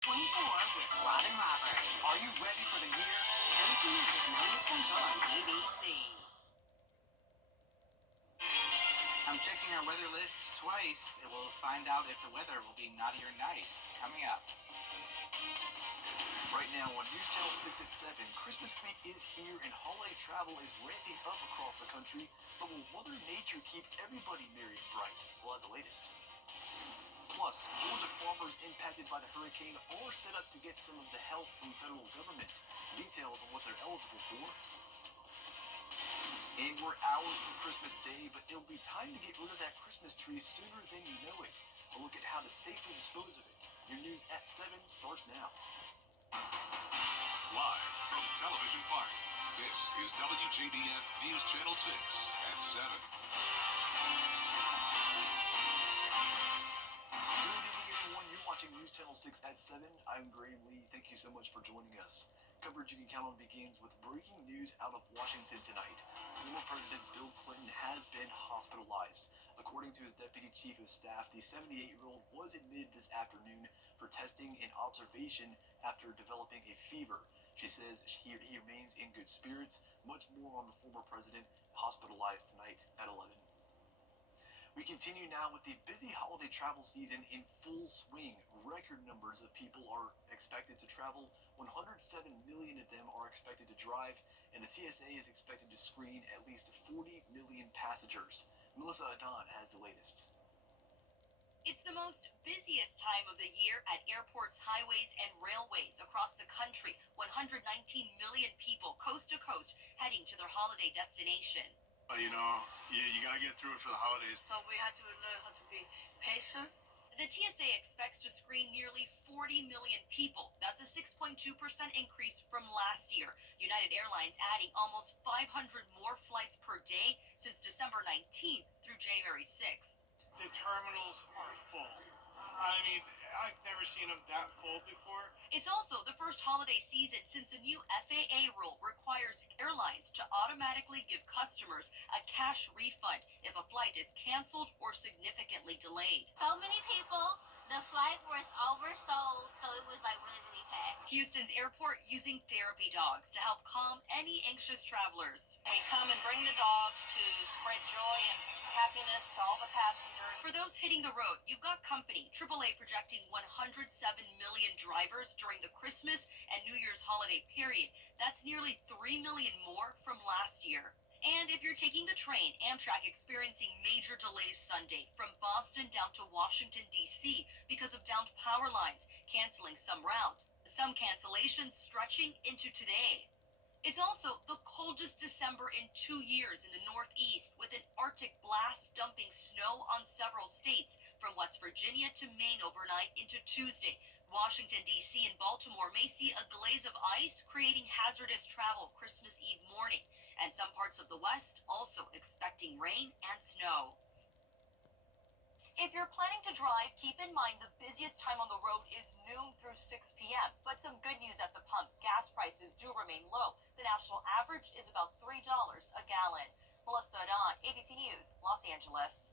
24 with Rod and Robert. Are you ready for the year? Thursday at 9 Central on ABC. I'm checking our weather list twice, and we'll find out if the weather will be naughty or nice coming up. Right now on News Channel 6 at 7, Christmas week is here and holiday travel is ramping up across the country. But will Mother Nature keep everybody merry and bright? We'll have the latest. Plus, Georgia farmers impacted by the hurricane are set up to get some of the help from federal government. Details on what they're eligible for. And we're hours from Christmas Day, but it'll be time to get rid of that Christmas tree sooner than you know it. A look at how to safely dispose of it. Your news at 7 starts now. Live from Television Park, this is WJBF News Channel 6 at 7. Good evening, everyone. You're watching News Channel 6 at 7. I'm Graham Lee. Thank you so much for joining us. Coverage you can count on begins with breaking news out of Washington tonight. Former President Bill Clinton has been hospitalized. According to his deputy chief of staff, the 78-year-old was admitted this afternoon for testing and observation after developing a fever. She says he remains in good spirits. Much more on the former president hospitalized tonight at 11. We continue now with the busy holiday travel season in full swing. Record numbers of people are expected to travel. 107 million of them are expected to drive, and the TSA is expected to screen at least 40 million passengers. Melissa Adon has the latest. It's the most busiest time of the year at airports, highways, and railways across the country. 119 million people coast to coast heading to their holiday destination. You got to get through it for the holidays. So we had to learn how to be patient. The TSA expects to screen nearly 40 million people. That's a 6.2% increase from last year. United Airlines adding almost 500 more flights per day since December 19th through January 6th. The terminals are full. I mean, I've never seen them that full before. It's also the first holiday season since a new FAA rule requires airlines to automatically give customers a cash refund if a flight is canceled or significantly delayed. So many people, the flight was oversold, so it was like really packed. Houston's airport using therapy dogs to help calm any anxious travelers. We come and bring the dogs to spread joy and happiness to all the passengers. For those hitting the road, you've got company. AAA projecting 107 million drivers during the Christmas and New Year's holiday period. That's nearly 3 million more from last year. And if you're taking the train, Amtrak experiencing major delays Sunday from Boston down to Washington, D.C. because of downed power lines, canceling some routes. Some cancellations stretching into today. It's also the coldest December in 2 years in the Northeast, with an Arctic blast dumping snow on several states, from West Virginia to Maine overnight into Tuesday. Washington, D.C. and Baltimore may see a glaze of ice, creating hazardous travel Christmas Eve morning. And some parts of the West also expecting rain and snow. If you're planning to drive, keep in mind the busiest time on the road is noon through 6 p.m. But some good news at the pump. Gas prices do remain low. The national average is about $3 a gallon. Melissa Adon, ABC News, Los Angeles.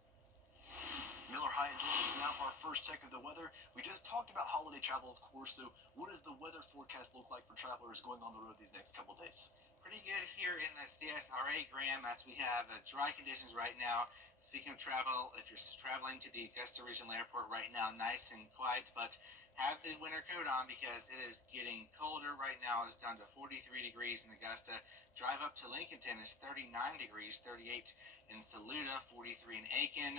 Miller Hyatt joins us now for our first check of the weather. We just talked about holiday travel, of course, so what does the weather forecast look like for travelers going on the road these next couple days? Pretty good here in the CSRA, Graham, as we have dry conditions right now. Speaking of travel, if you're traveling to the Augusta Regional Airport right now, nice and quiet, but have the winter coat on because it is getting colder right now. It's down to 43 degrees in Augusta. Drive up to Lincolnton is 39 degrees, 38 in Saluda, 43 in Aiken.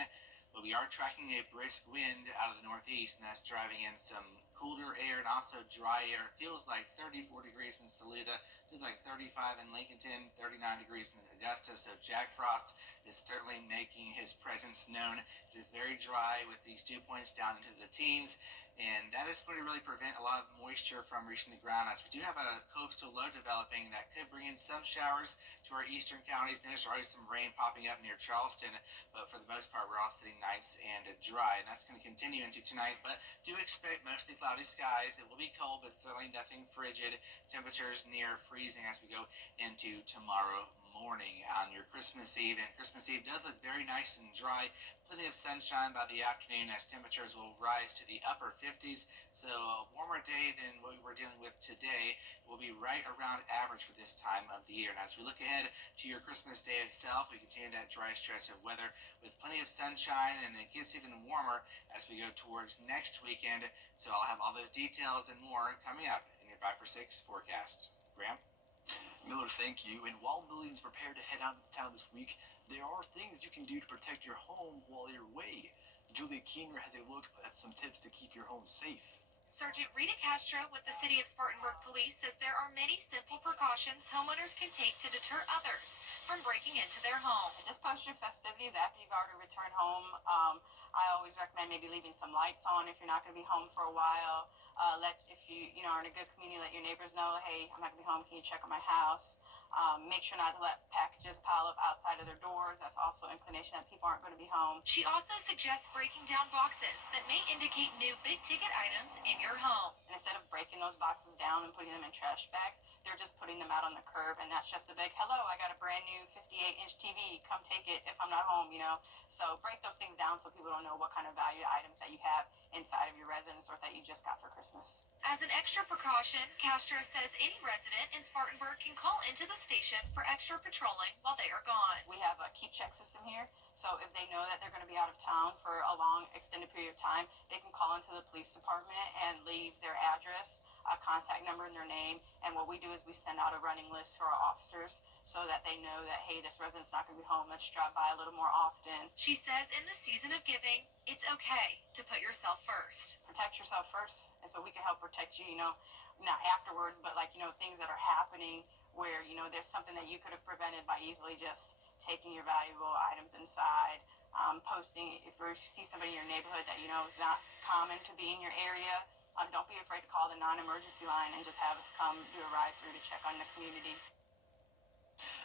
But we are tracking a brisk wind out of the northeast, and that's driving in some cooler air and also dry air. It feels like 34 degrees in Saluda. It feels like 35 in Lincolnton, 39 degrees in Augusta. So Jack Frost is certainly making his presence known. It is very dry with these dew points down into the teens, and that is going to really prevent a lot of moisture from reaching the ground, as we do have a coastal low developing that could bring in some showers to our eastern counties. There's already some rain popping up near Charleston, but for the most part, we're all sitting nice and dry, and that's going to continue into tonight. But do expect mostly cloudy skies. It will be cold, but certainly nothing frigid. Temperatures near freezing as we go into tomorrow morning on your Christmas Eve. And Christmas Eve does look very nice and dry. Plenty of sunshine by the afternoon as temperatures will rise to the upper 50s. So a warmer day than what we were dealing with today. Will be right around average for this time of the year. And as we look ahead to your Christmas day itself, we continue that dry stretch of weather with plenty of sunshine, and it gets even warmer as we go towards next weekend. So I'll have all those details and more coming up in your 5 for 6 forecast. Graham? Miller, thank you. And while millions prepare to head out of town this week, there are things you can do to protect your home while you're away. Julia Keener has a look at some tips to keep your home safe. Sergeant Rita Castro with the City of Spartanburg Police says there are many simple precautions homeowners can take to deter others from breaking into their home. Just post your festivities after you've already returned home. I always recommend maybe leaving some lights on if you're not going to be home for a while. If you are in a good community, let your neighbors know, hey, I'm not going to be home. Can you check on my house? Make sure not to let packages pile up outside of their doors. That's also an inclination that people aren't going to be home. She also suggests breaking down boxes that may indicate new big-ticket items in your home. And instead of breaking those boxes down and putting them in trash bags, they're just putting them out on the curb, and that's just a big, hello, I got a brand new 58-inch TV. Come take it if I'm not home, So break those things down so people don't know what kind of value items that you have inside of your residence or that you just got for Christmas. As an extra precaution, Castro says any resident in Spartanburg can call into the station for extra patrolling while they are gone. We have a keep check system here, so if they know that they're going to be out of town for a long, extended period of time, they can call into the police department and leave their address, a contact number, and their name. And what we do is we send out a running list to our officers so that they know that, hey, this resident's not going to be home. Let's drive by a little more often. She says in the season of giving, it's okay to put yourself first. Protect yourself first, and so we can help protect you, not afterwards, but things that are happening where, there's something that you could have prevented by easily just taking your valuable items inside, posting, if you see somebody in your neighborhood that is not common to be in your area, don't be afraid to call the non-emergency line and just have us come do a ride-through to check on the community.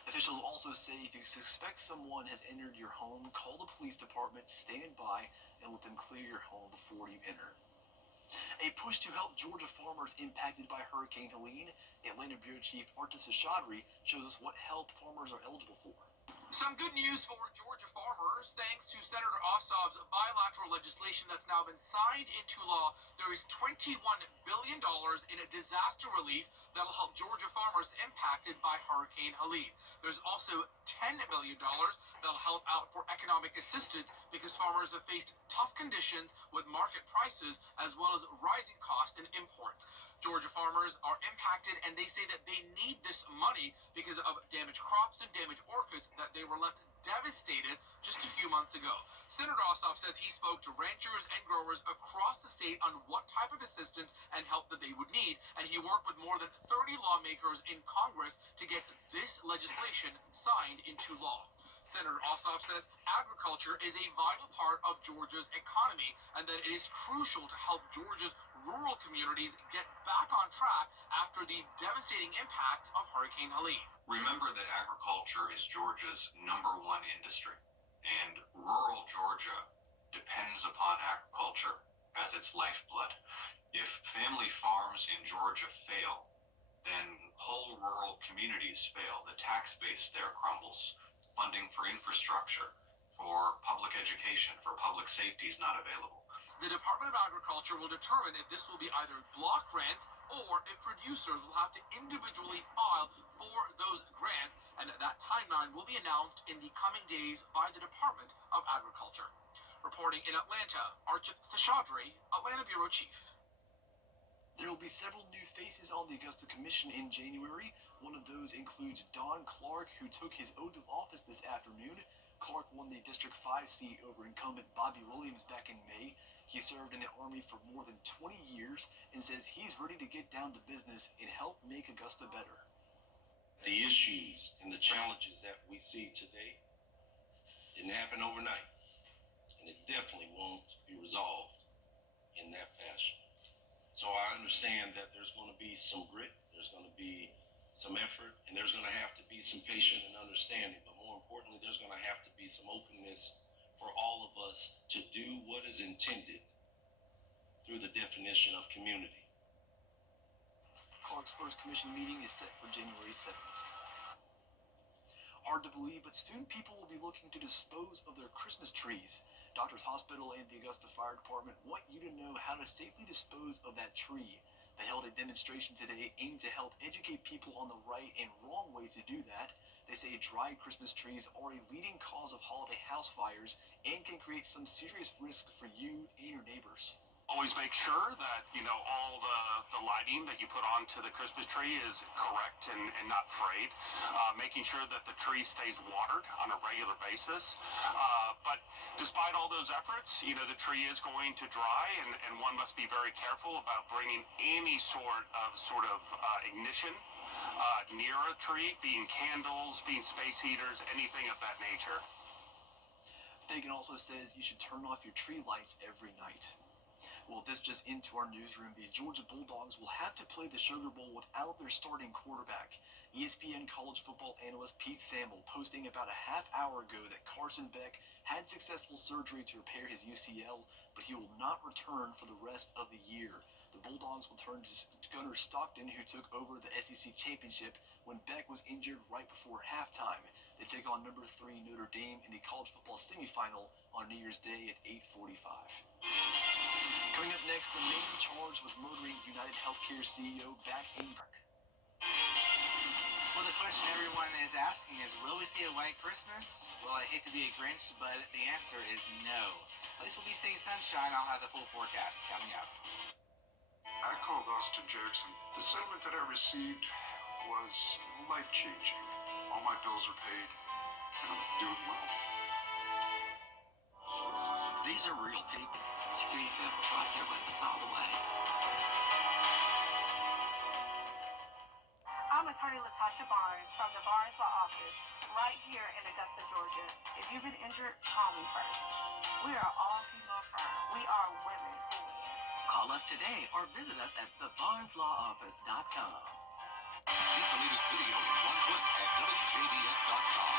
Officials also say if you suspect someone has entered your home, call the police department, stand by, and let them clear your home before you enter. A push to help Georgia farmers impacted by Hurricane Helene, Atlanta Bureau Chief Artis Seshadri shows us what help farmers are eligible for. Some good news for Georgia farmers. Thanks to Senator Ossoff's bilateral legislation that's now been signed into law, there is $21 billion in disaster relief that'll help Georgia farmers impacted by Hurricane Helene. There's also $10 million that'll help out for economic assistance because farmers have faced tough conditions with market prices as well as rising costs and imports. Georgia farmers are impacted, and they say that they need this money because of damaged crops and damaged orchards that they were left devastated just a few months ago. Senator Ossoff says he spoke to ranchers and growers across the state on what type of assistance and help that they would need, and he worked with more than 30 lawmakers in Congress to get this legislation signed into law. Senator Ossoff says agriculture is a vital part of Georgia's economy and that it is crucial to help Georgia's rural communities get back on track after the devastating impacts of Hurricane Helene. Remember that agriculture is Georgia's #1 industry, and rural Georgia depends upon agriculture as its lifeblood. If family farms in Georgia fail, then whole rural communities fail. The tax base there crumbles. Funding for infrastructure, for public education, for public safety is not available. The Department of Agriculture will determine if this will be either block grants or if producers will have to individually file for those grants, and that timeline will be announced in the coming days by the Department of Agriculture. Reporting in Atlanta, Archit Seshadri, Atlanta Bureau Chief. There will be several new faces on the Augusta Commission in January. One of those includes Don Clark, who took his oath of office this afternoon. Clark won the District 5 seat over incumbent Bobby Williams back in May. He served in the Army for more than 20 years and says he's ready to get down to business and help make Augusta better. The issues and the challenges that we see today didn't happen overnight, and it definitely won't be resolved in that fashion. So I understand that there's going to be some grit, there's going to be some effort, and there's going to have to be some patience and understanding, but more importantly, there's going to have to be some openness for all of us to do what is intended through the definition of community. Clark's first commission meeting is set for January 7th. Hard to believe, but soon people will be looking to dispose of their Christmas trees. Doctors Hospital and the Augusta Fire Department want you to know how to safely dispose of that tree. They held a demonstration today aimed to help educate people on the right and wrong ways to do that. They say dried Christmas trees are a leading cause of holiday house fires and can create some serious risks for you and your neighbors. Always make sure that, all the lighting that you put onto the Christmas tree is correct and not frayed. Making sure that the tree stays watered on a regular basis. But despite all those efforts, the tree is going to dry, and one must be very careful about bringing any sort of ignition near a tree, being candles, being space heaters, anything of that nature. Fagan also says you should turn off your tree lights every night. Well, this just into our newsroom. The Georgia Bulldogs will have to play the Sugar Bowl without their starting quarterback. ESPN college football analyst Pete Thamel posting about a half hour ago that Carson Beck had successful surgery to repair his UCL, but he will not return for the rest of the year. The Bulldogs will turn to Gunnar Stockton, who took over the SEC championship when Beck was injured right before halftime. They take on number 3 Notre Dame in the college football semifinal on New Year's Day at 8:45. Coming up next, the man charged with murdering United Healthcare CEO back in Park. Well, the question everyone is asking is, will we see a white Christmas? Well, I hate to be a Grinch, but the answer is no. At least we'll be seeing sunshine. I'll have the full forecast coming up. I called Austin Jackson. The settlement that I received was life-changing. All my bills are paid, and I'm doing well. These are real people. Security film was right there with us all the way. I'm attorney Latasha Barnes from the Barnes Law Office right here in Augusta, Georgia. If you've been injured, call me first. We are all female firm. We are women who win. Call us today or visit us at thebarneslawoffice.com. Get the latest video in one click at WJBF.com.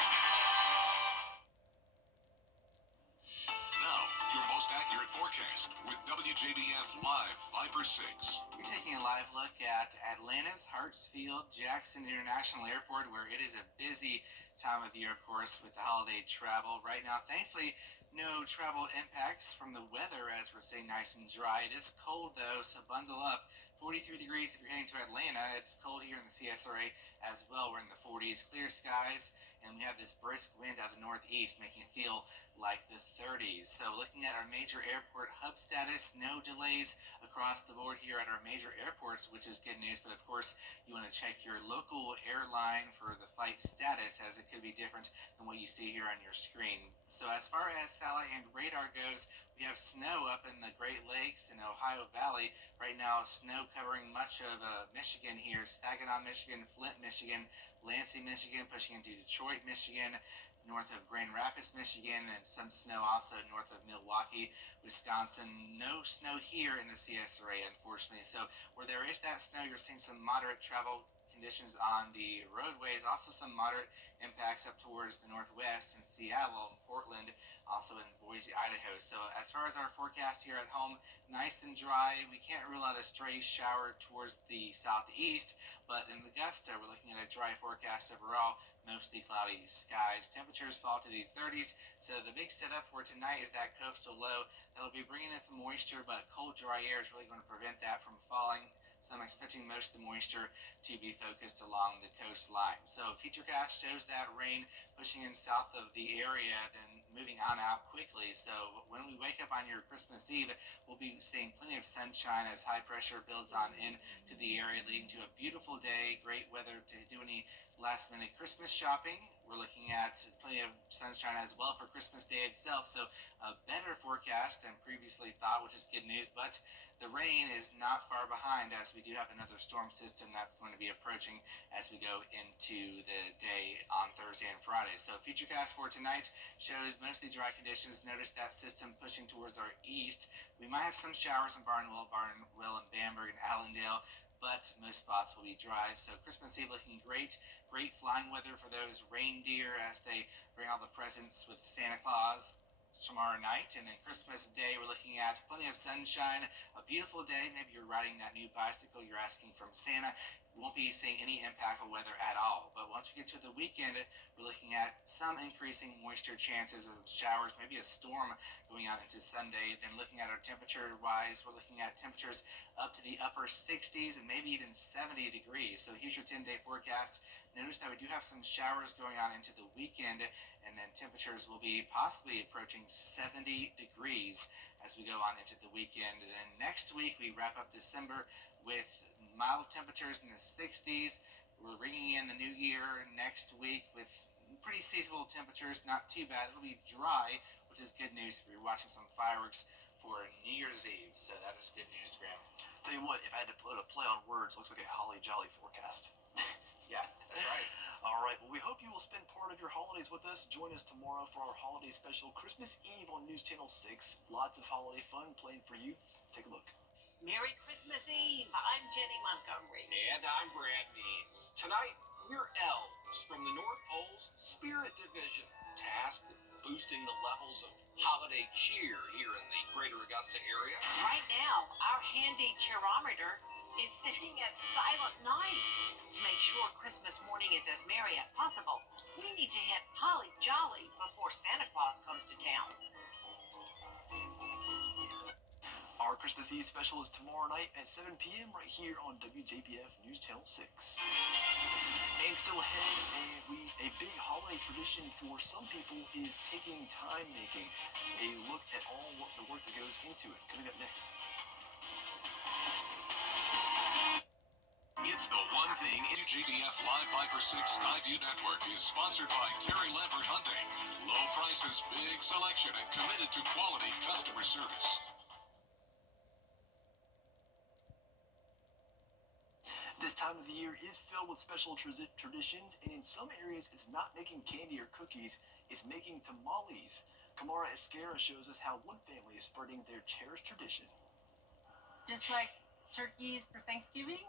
Now, your most accurate forecast with WJBF Live 5/6. We're taking a live look at Atlanta's Hartsfield-Jackson International Airport, where it is a busy time of year, of course, with the holiday travel. Right now, thankfully, no travel impacts from the weather as we're staying nice and dry. It is cold, though, so bundle up. 43 degrees if you're heading to Atlanta. It's cold here in the CSRA as well. We're in the 40s, clear skies, and we have this brisk wind out of the northeast, making it feel like the 30s. So looking at our major airport hub status, no delays across the board here at our major airports, which is good news. But of course, you want to check your local airline for the flight status, as it could be different than what you see here on your screen. So as far as satellite and radar goes, we have snow up in the Great Lakes and Ohio Valley. Right now, snow covering much of Michigan here, Saginaw, Michigan, Flint, Michigan, Lansing, Michigan, pushing into Detroit, Michigan, north of Grand Rapids, Michigan, and some snow also north of Milwaukee, Wisconsin. No snow here in the CSRA, unfortunately. So where there is that snow, you're seeing some moderate travel conditions on the roadways, also some moderate impacts up towards the northwest in Seattle and Portland, also in Boise, Idaho. So as far as our forecast here at home, nice and dry. We can't rule out a stray shower towards the southeast, but in Augusta, we're looking at a dry forecast overall, mostly cloudy skies. Temperatures fall to the 30s, so the big setup for tonight is that coastal low. That'll be bringing in some moisture, but cold, dry air is really going to prevent that from falling. So I'm expecting most of the moisture to be focused along the coastline. So Futurecast shows that rain pushing in south of the area, then moving on out quickly. So when we wake up on your Christmas Eve, we'll be seeing plenty of sunshine as high pressure builds on into the area, leading to a beautiful day, great weather to do any last minute Christmas shopping. We're looking at plenty of sunshine as well for Christmas Day itself. So a better forecast than previously thought, which is good news. But the rain is not far behind, as we do have another storm system that's going to be approaching as we go into the day on Thursday and Friday. So Futurecast for tonight shows mostly dry conditions. Notice that system pushing towards our east. We might have some showers in Barnwell, and Bamberg, and Allendale, but most spots will be dry. So Christmas Eve looking great. Great flying weather for those reindeer as they bring all the presents with Santa Claus. tomorrow night, and then Christmas Day we're looking at plenty of sunshine, a beautiful day. Maybe you're riding that new bicycle you're asking from Santa. We won't be seeing any impact of weather at all. But once we get to the weekend, we're looking at some increasing moisture chances of showers, maybe a storm going on into Sunday. Then looking at our temperature wise, we're looking at temperatures up to the upper 60s and maybe even 70 degrees. So here's your 10-day forecast. Notice that we do have some showers going on into the weekend, and then temperatures will be possibly approaching 70 degrees as we go on into the weekend. And then next week we wrap up December with mild temperatures in the 60s. We're ringing in the new year next week with pretty seasonable temperatures, not too bad. It'll be dry, which is good news if you're watching some fireworks for New Year's Eve. So that is good news, Graham. Tell you what, if I had to put a play on words, looks like a holly jolly forecast. Yeah, that's right. All right, well, we hope you will spend part of your holidays with us. Join us tomorrow for our holiday special, Christmas Eve on News Channel 6. Lots of holiday fun planned for you. Take a look. Merry Christmas Eve. I'm Jenny Montgomery. And I'm Brad Means. Tonight, we're elves from the North Pole's Spirit Division, tasked with boosting the levels of holiday cheer here in the greater Augusta area. Right now, our handy cheerometer is sitting at silent night. To make sure Christmas morning is as merry as possible, we need to hit holly jolly before Santa Claus comes to town. Our Christmas Eve special is tomorrow night at 7 p.m. right here on WJBF News Channel 6. And still ahead, a big holiday tradition for some people is taking time making. A look at all the work that goes into it. Coming up next. It's the one thing. WJBF Live Viper 6 Skyview Network is sponsored by Terry Lambert Hyundai. Low prices, big selection, and committed to quality customer service. This time of the year is filled with special traditions, and in some areas it's not making candy or cookies, it's making tamales. Kamara Esquera shows us how one family is spreading their cherished tradition. Just like turkeys for Thanksgiving,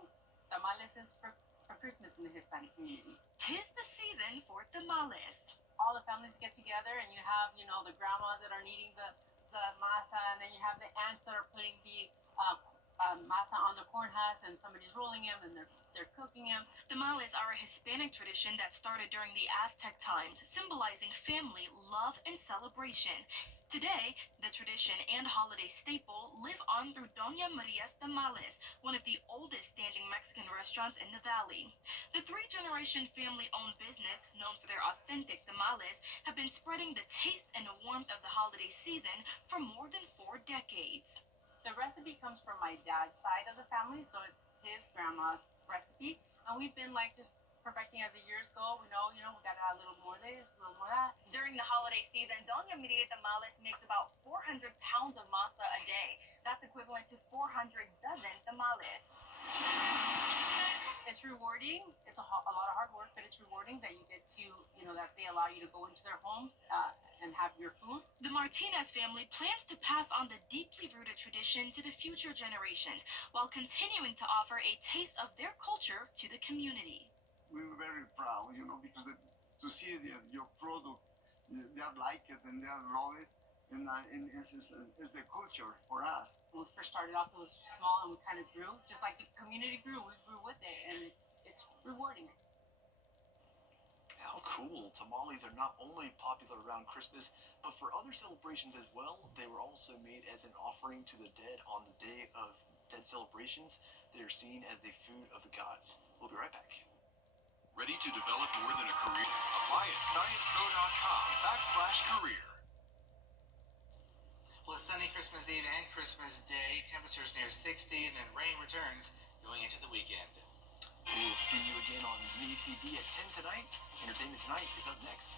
tamales is for Christmas in the Hispanic community. 'Tis the season for tamales. All the families get together, and you have, the grandmas that are kneading the masa, and then you have the aunts that are putting the masa on the corn husks, and somebody's rolling them, and they're cooking them. Tamales are a Hispanic tradition that started during the Aztec times, symbolizing family, love, and celebration. Today, the tradition and holiday staple live on through Doña Maria's Tamales, one of the oldest standing Mexican restaurants in the valley. The three-generation family-owned business, known for their authentic tamales, have been spreading the taste and warmth of the holiday season for more than 4 decades. The recipe comes from my dad's side of the family, so it's his grandma's recipe, and we've been just perfecting as the years go. We know, we gotta add a little more this, a little more that. During the holiday season, Doña Maria Tamales makes about 400 pounds of masa a day. That's equivalent to 400 dozen tamales. It's rewarding. It's a lot of hard work, but it's rewarding that you get to, that they allow you to go into their homes and have your food. The Martinez family plans to pass on the deeply rooted tradition to the future generations while continuing to offer a taste of their culture to the community. We were very proud, because to see your product, they like it and they love it, and it's the culture for us. When we first started off, it was small and we kind of grew. Just like the community grew, we grew with it, and it's rewarding. How cool. Tamales are not only popular around Christmas, but for other celebrations as well. They were also made as an offering to the dead on the Day of Dead celebrations. They are seen as the food of the gods. We'll be right back. Ready to develop more than a career? Apply at sciencego.com/career. Well, it's sunny Christmas Eve and Christmas Day. Temperatures near 60, and then rain returns going into the weekend. We'll see you again on Mini TV at 10 tonight. Entertainment Tonight is up next.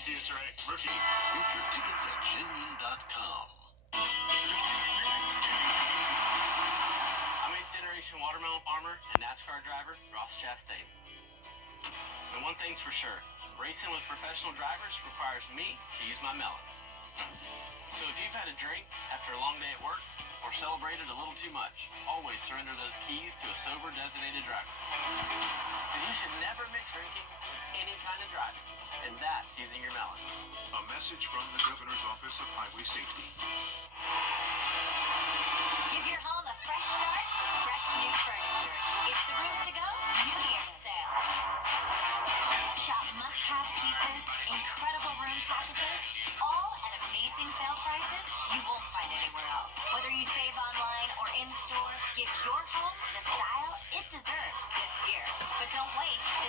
CSRA rookie. Get your tickets at genuine.com. I'm 8th-generation watermelon farmer and NASCAR driver Ross Chastain. And one thing's for sure, racing with professional drivers requires me to use my melon. So if you've had a drink after a long day at work or celebrated a little too much, always surrender those keys to a sober designated driver. And you should never mix drinking with any kind of driving, and that's using your melon. A message from the Governor's Office of Highway Safety. Give your home a fresh start, fresh new furniture. It's the Rooms to Go New Year's sale. Shop must-have pieces, incredible room packages, all at amazing sale prices you won't find anywhere else. Whether you save online or in-store, give your home the style it deserves this year. But don't wait.